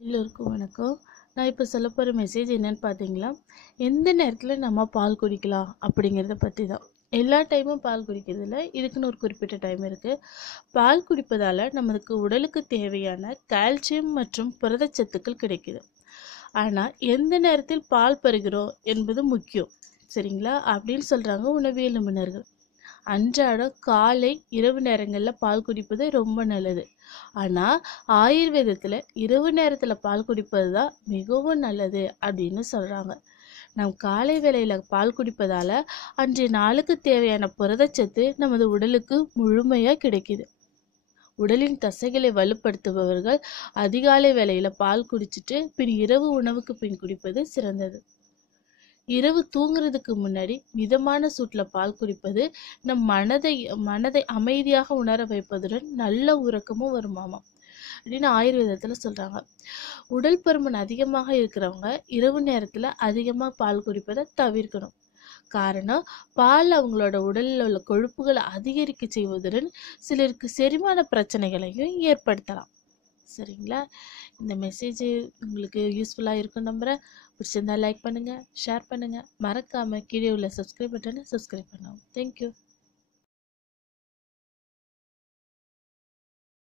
எல்லோருக்கும் வணக்கம். நான் இப்போ சொல்ல போகிற மெசேஜ் என்னன்னு பார்த்தீங்களா, எந்த நேரத்தில் நம்ம பால் குடிக்கலாம் அப்படிங்கிறத பற்றி தான். எல்லா டைமும் பால் குடிக்கிறதில்ல, இதுக்குன்னு ஒரு குறிப்பிட்ட டைம் இருக்குது. பால் குடிப்பதால் நமக்கு உடலுக்கு தேவையான கால்சியம் மற்றும் புரதச்சத்துக்கள் கிடைக்குது. ஆனால் எந்த நேரத்தில் பால் பருகிறோம் என்பது முக்கியம், சரிங்களா அப்படின்னு சொல்கிறாங்க உணவியல் நிபுணர்கள். அன்றாடம் காலை இரவு நேரங்களில் பால் குடிப்பது ரொம்ப நல்லது. ஆனால் ஆயுர்வேதத்தில் இரவு நேரத்தில் பால் குடிப்பது தான் மிகவும் நல்லது அப்படின்னு சொல்கிறாங்க. நம் காலை வேளையில் பால் குடிப்பதால் அன்றைய நாளுக்கு தேவையான புரதச்சத்து நமது உடலுக்கு முழுமையாக கிடைக்குது. உடலின் தசைகளை வலுப்படுத்துபவர்கள் அதிகாலை வேளையில் பால் குடிச்சிட்டு பின் இரவு உணவுக்கு பின் குடிப்பது சிறந்தது. இரவு தூங்குறதுக்கு முன்னாடி மிதமான சூட்டில் பால் குடிப்பது நம் மனதை அமைதியாக உணர வைப்பதுடன் நல்ல உறக்கமும் வருமாமா அப்படின்னு ஆயுர்வேதத்தில் சொல்கிறாங்க. உடல் பருமன் அதிகமாக இருக்கிறவங்க இரவு நேரத்தில் அதிகமாக பால் குடிப்பதை தவிர்க்கணும். காரணம், பால் அவங்களோட உடலில் உள்ள கொழுப்புகளை அதிகரிக்க செய்வதுடன் சிலருக்கு செரிமான பிரச்சனைகளையும் ஏற்படுத்தலாம். சரிங்களா? இந்த மெசேஜ் உங்களுக்கு யூஸ்ஃபுல்லாக இருக்கும் நம்புகிறேன். பிடிச்சிருந்தா லைக் பண்ணுங்கள், ஷேர் பண்ணுங்கள். மறக்காமல் கீழே உள்ள சப்ஸ்கிரைப் பட்டனை சப்ஸ்கிரைப் பண்ணுவோம். தேங்க்யூ.